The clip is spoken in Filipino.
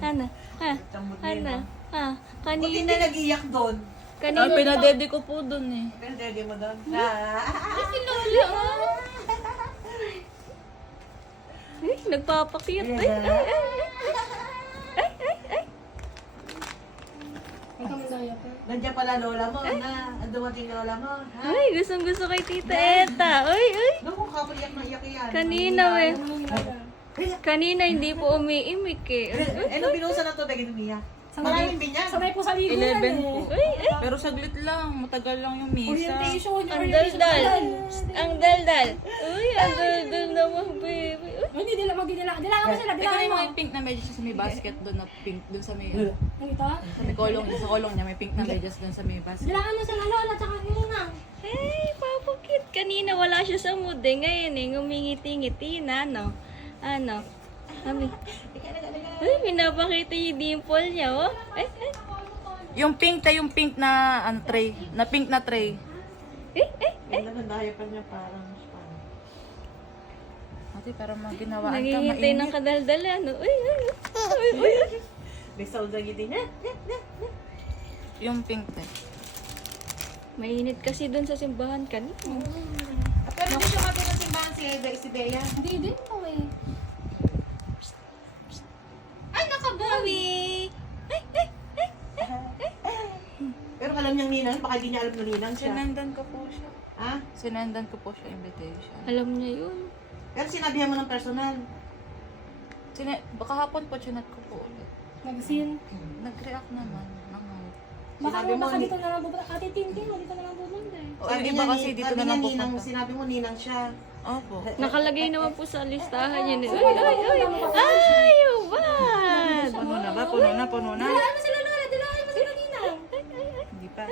Ano? Ha? Tambot Ano? nila. Ha? Buti hindi Kanina. nag-iyak doon. Kanina. Ay, pinadede ko po dun eh. Pero daddy mo doon. Si Lola. Ay, nagpapakit. Ay, ay, ay. Nandiyan pala lola mo na. Dumating lola mo. Ha? Ay, gustong-gusto kay Tita Eta. Ay, ay. Naku, kapaliyak na iyak yan. Kanina, we. Kanina hindi po umiimik eh. Ano binusa na to? Dagin umiyak. Maraming binyan. Sanay po sa ligo 11 yan po. Ay, ay. Pero saglit lang, matagal lang yung misa. Orientation. Ang daldal. Ang daldal. Uy, ang daldal naman, baby. Uy. Hindi nila magdidila. Dilaan mo sila, Ikaw na dilaan yung mo. mga pink na medyas sa may basket doon na pink doon sa may Nakita? sa may kolong, sa kolong niya may pink na medyas doon sa may basket. Dilaan mo sila, Lola, tsaka Ninang. Hey, papakit. Kanina wala siya sa mood eh. Ngayon eh, ngumingiti-ngiti na, no? Ano? Sabi. Ay, pinapakita yung dimple niya, oh. Ay, ay. Yung pink na ano, tray, na pink na tray. Eh, eh. Ganda ng diaper niya parang. Ate, para maginawaan ka Naghihintay ng mainit. kadaldalan, no? Uy, uy, uy. Uy, uy, uy. May sound lagi din. Yung pink te. Mainit kasi doon sa simbahan kanina. Pero hindi siya matulog simbahan si Bea. Hindi din po eh. Ay, nakabawi! Ay, ay, ay. Pero alam niyang ninang, baka hindi niya alam na ninang siya. Sinendan ko po siya. Ha? Sinendan ko po siya invitation. Alam niya yun. Pero sinabihan mo ng personal. Baka hapon po chinat ko po ulit. Nag-sin. Nag-react naman. Baka Sinabi mo, baka dito na lang pupunta. Ate Tintin, dito na lang pupunta eh. O yung iba kasi dito na lang ninang, pupunta. sinabi mo ninang siya. Opo. Nakalagay naman po sa listahan yun. Ay, ay, ay. Ay, ubad! Puno na ba? Puno na, puno na. Dilaan mo sila, Lola. Dilaan mo sila, Ninang. Hindi pa.